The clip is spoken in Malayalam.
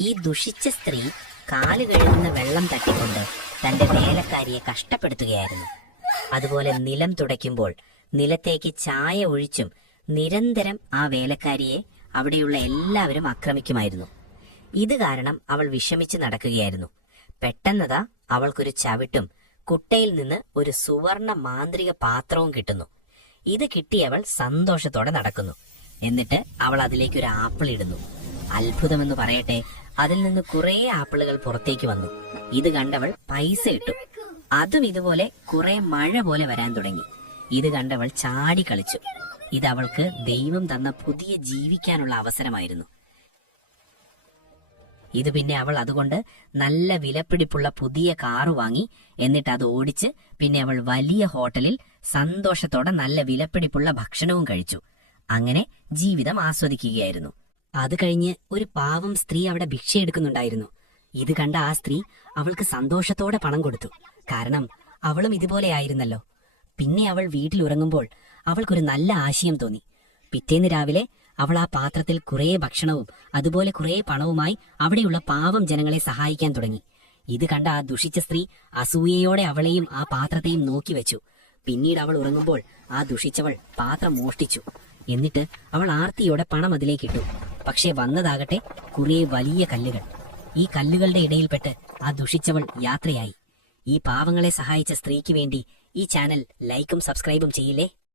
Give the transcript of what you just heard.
ഈ ദുഷിച്ച സ്ത്രീ കാല് കഴുകുന്ന വെള്ളം തട്ടിക്കൊണ്ട് തന്റെ വേലക്കാരിയെ കഷ്ടപ്പെടുത്തുകയായിരുന്നു. അതുപോലെ നിലം തുടയ്ക്കുമ്പോൾ നിലത്തേക്ക് ചായ ഒഴിച്ചും നിരന്തരം ആ വേലക്കാരിയെ അവിടെയുള്ള എല്ലാവരും ആക്രമിക്കുമായിരുന്നു. ഇത് കാരണം അവൾ വിഷമിച്ച് നടക്കുകയായിരുന്നു. പെട്ടെന്നതാ അവൾക്കൊരു ചവിട്ടും കുട്ടയിൽ നിന്ന് ഒരു സുവർണ മാന്ത്രിക പാത്രവും കിട്ടുന്നു. ഇത് കിട്ടിയവൾ സന്തോഷത്തോടെ നടക്കുന്നു. എന്നിട്ട് അവൾ അതിലേക്ക് ഒരു ആപ്പിൾ ഇടുന്നു. അത്ഭുതമെന്ന് പറയട്ടെ, അതിൽ നിന്ന് കുറെ ആപ്പിളുകൾ പുറത്തേക്ക് വന്നു. ഇത് കണ്ടവൾ പൈസ ഇട്ടു. അതും ഇതുപോലെ കുറെ മഴ പോലെ വരാൻ തുടങ്ങി. ഇത് കണ്ടവൾ ചാടി കളിച്ചു. ഇത് അവൾക്ക് ദൈവം തന്ന പുതിയ ജീവിക്കാനുള്ള അവസരമായിരുന്നു. ഇത് പിന്നെ അവൾ അതുകൊണ്ട് നല്ല വിലപിടിപ്പുള്ള പുതിയ കാറ് വാങ്ങി. എന്നിട്ട് അത് ഓടിച്ച് പിന്നെ അവൾ വലിയ ഹോട്ടലിൽ സന്തോഷത്തോടെ നല്ല വിലപിടിപ്പുള്ള ഭക്ഷണവും കഴിച്ചു. അങ്ങനെ ജീവിതം ആസ്വദിക്കുകയായിരുന്നു. അത് കഴിഞ്ഞ് ഒരു പാവം സ്ത്രീ അവിടെ ഭിക്ഷയെടുക്കുന്നുണ്ടായിരുന്നു. ഇത് കണ്ട ആ സ്ത്രീ അവൾക്ക് സന്തോഷത്തോടെ പണം കൊടുത്തു. കാരണം അവളും ഇതുപോലെ ആയിരുന്നല്ലോ. പിന്നെ അവൾ വീട്ടിൽ ഉറങ്ങുമ്പോൾ അവൾക്കൊരു നല്ല ആശയം തോന്നി. പിറ്റേന്ന് രാവിലെ അവൾ ആ പാത്രത്തിൽ കുറേ ഭക്ഷണവും അതുപോലെ കുറേ പണവുമായി അവിടെയുള്ള പാവം ജനങ്ങളെ സഹായിക്കാൻ തുടങ്ങി. ഇത് കണ്ട ആ ദുഷിച്ച സ്ത്രീ അസൂയയോടെ അവളെയും ആ പാത്രത്തെയും നോക്കി വെച്ചു. പിന്നീട് അവൾ ഉറങ്ങുമ്പോൾ ആ ദുഷിച്ചവൾ പാത്രം മോഷ്ടിച്ചു. എന്നിട്ട് അവൾ ആർത്തിയോടെ പണം അതിലേക്കിട്ടു. പക്ഷെ വന്നതാകട്ടെ കുറേ വലിയ കല്ലുകൾ. ഈ കല്ലുകളുടെ ഇടയിൽപ്പെട്ട് ആ ദുഷിച്ചവൾ യാത്രയായി. ഈ പാവങ്ങളെ സഹായിച്ച സ്ത്രീക്ക് വേണ്ടി ഈ ചാനൽ ലൈക്കും സബ്സ്ക്രൈബും ചെയ്യില്ലേ?